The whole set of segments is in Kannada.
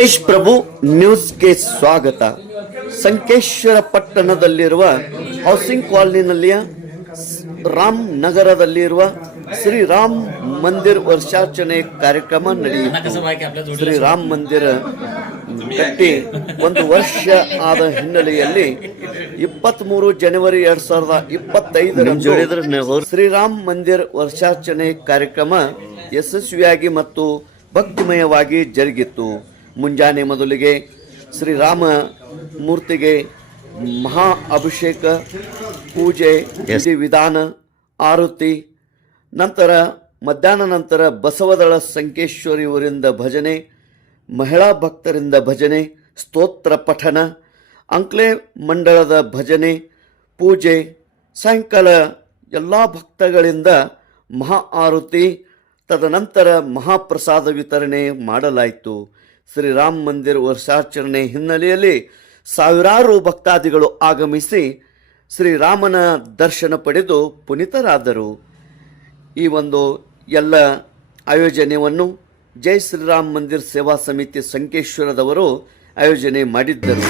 ತೇಜ್ ಪ್ರಭು ನ್ಯೂಸ್ಗೆ ಸ್ವಾಗತ. ಸಂಕೇಶ್ವರ ಪಟ್ಟಣದಲ್ಲಿರುವ ಹೌಸಿಂಗ್ ಕಾಲೋನಿನಲ್ಲಿಯ ರಾಮ್ ನಗರದಲ್ಲಿರುವ ಶ್ರೀ ರಾಮ್ ಮಂದಿರ್ ವರ್ಷಾಚರಣೆ ಕಾರ್ಯಕ್ರಮ ನಡೆಯಿತು. ಶ್ರೀ ರಾಮ್ ಮಂದಿರ ಕಟ್ಟಿ ಒಂದು ವರ್ಷ ಆದ ಹಿನ್ನೆಲೆಯಲ್ಲಿ ಇಪ್ಪತ್ಮೂರು ಜನವರಿ ಎರಡ್ ಸಾವಿರದ ಇಪ್ಪತ್ತೈದರಂದು ಶ್ರೀರಾಮ್ ಮಂದಿರ್ ವರ್ಷಾಚರಣೆ ಕಾರ್ಯಕ್ರಮ ಯಶಸ್ವಿಯಾಗಿ ಮತ್ತು ಭಕ್ತಿಮಯವಾಗಿ ಜರುಗಿತ್ತು ಮುಂಜಾನೆ ಮೊದಲಿಗೆ ಶ್ರೀರಾಮ ಮೂರ್ತಿಗೆ ಮಹಾ ಅಭಿಷೇಕ ಪೂಜೆ ವಿಧಿ ವಿಧಾನ ಆರತಿ ನಂತರ ಮಧ್ಯಾಹ್ನ ನಂತರ ಬಸವದಳ ಸಂಕೇಶ್ವರಿಯವರಿಂದ ಭಜನೆ ಮಹಿಳಾ ಭಕ್ತರಿಂದ ಭಜನೆ ಸ್ತೋತ್ರ ಪಠನ ಅಂಕ್ಲೆ ಮಂಡಳದ ಭಜನೆ ಪೂಜೆ ಸಾಯಂಕಾಲ ಎಲ್ಲ ಭಕ್ತಗಳಿಂದ ಮಹಾ ಆರತಿ ತದನಂತರ ಮಹಾಪ್ರಸಾದ ವಿತರಣೆ ಮಾಡಲಾಯಿತು. ಶ್ರೀರಾಮ್ ಮಂದಿರ ವರ್ಷಾಚರಣೆ ಹಿನ್ನೆಲೆಯಲ್ಲಿ ಸಾವಿರಾರು ಭಕ್ತಾದಿಗಳು ಆಗಮಿಸಿ ಶ್ರೀರಾಮನ ದರ್ಶನ ಪಡೆದು ಪುನೀತರಾದರು. ಈ ಒಂದು ಎಲ್ಲ ಆಯೋಜನೆಯನ್ನು ಜೈ ಶ್ರೀರಾಮ್ ಮಂದಿರ್ ಸೇವಾ ಸಮಿತಿ ಸಂಕೇಶ್ವರದವರು ಆಯೋಜನೆ ಮಾಡಿದ್ದರು.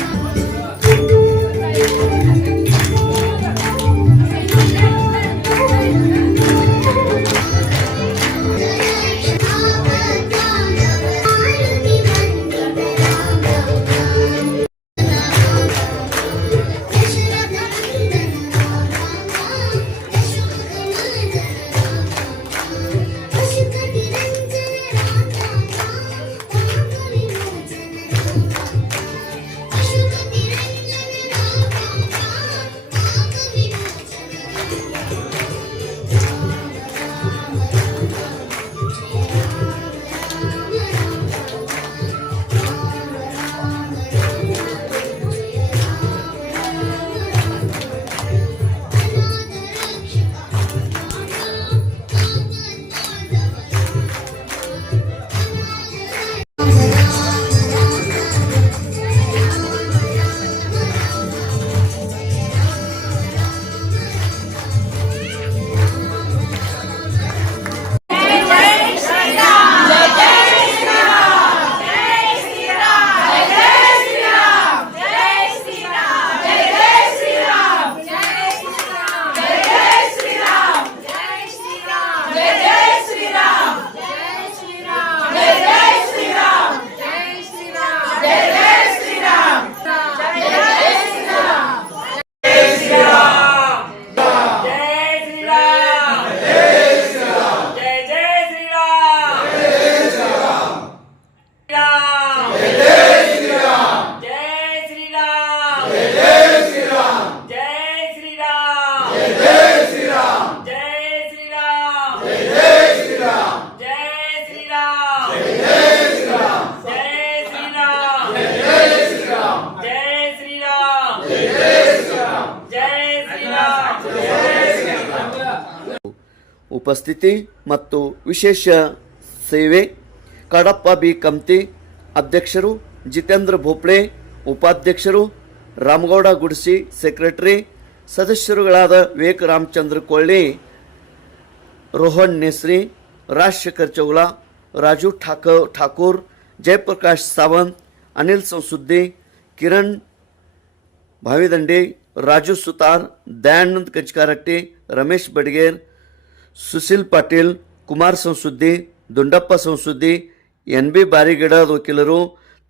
ಉಪಸ್ಥಿತಿ ಮತ್ತು ವಿಶೇಷ ಸೇವೆ. ಕಡಪ್ಪ ಬಿ ಕಮ್ತಿ ಅಧ್ಯಕ್ಷರು ಜಿತೇಂದ್ರ ಭೋಪ್ಳೆ ಉಪಾಧ್ಯಕ್ಷರು ರಾಮಗೌಡ ಗುಡ್ಸಿ, ಸೆಕ್ರೆಟರಿ ಸದಸ್ಯರುಗಳಾದ ವಿವೇಕ್ ರಾಮಚಂದ್ರ ಕೊಳ್ಳಿ, ರೋಹನ್ ನೇಸ್ರಿ, ರಾಜಶೇಖರ್ ಚೌಲಾ, ರಾಜು ಠಾಕ, ಠಾಕೂರ್, ಜಯಪ್ರಕಾಶ್ ಸಾವಂತ್, ಅನಿಲ್ ಸಂಸುದ್ದಿ, ಕಿರಣ್ ಭಾವಿದಂಡಿ, ರಾಜು ಸುತಾರ್, ದಯಾನಂದ್ ಕಂಚಕಾರಟ್ಟಿ ರಮೇಶ್ ಬಡ್ಗೇರ್ ಸುಶೀಲ್ ಪಾಟೀಲ್, ಕುಮಾರ್ ಸಂಸುದ್ದಿ, ದುಂಡಪ್ಪ ಸಂಸುದ್ದಿ, ಎನ್ ಬಿ ಬಾರಿಗಿಡದ ವಕೀಲರು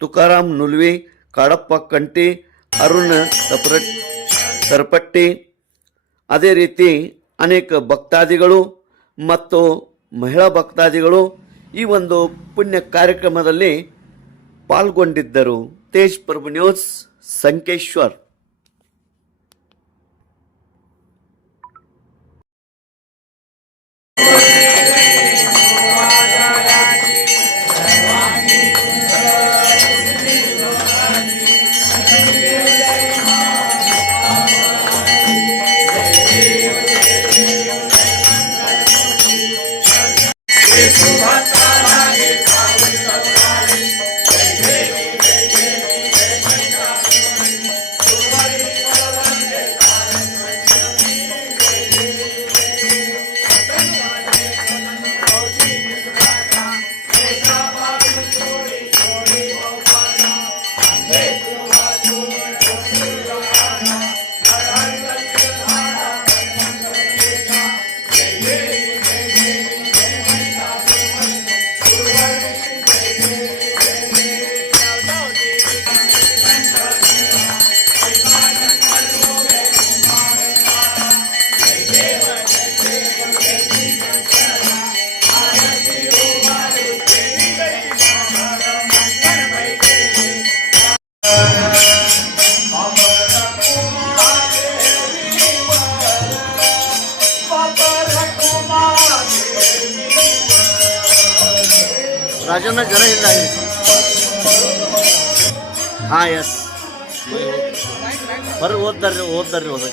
ತುಕಾರಾಮ್ ನುಲ್ವಿ, ಕಾಡಪ್ಪ ಕಂಟಿ, ಅರುಣ್ ತಪರಟ್, ತರಪಟ್ಟಿ. ಅದೇ ರೀತಿ ಅನೇಕ ಭಕ್ತಾದಿಗಳು ಮತ್ತು ಮಹಿಳಾ ಭಕ್ತಾದಿಗಳು ಈ ಒಂದು ಪುಣ್ಯ ಕಾರ್ಯಕ್ರಮದಲ್ಲಿ ಪಾಲ್ಗೊಂಡಿದ್ದರು. ತೇಜ್ ಪ್ರಭು ನ್ಯೂಸ್, ಸಂಕೇಶ್ವರ್. Música ರಾಜಣ್ಣ ಜ್ವರ ಇಲ್ಲ ಹಾಂ ಎಸ್ ಬರ್ರಿ ಓದ್ತಾರ್ರಿ ಓದ್ತಾರ್ರಿ ಹೋದ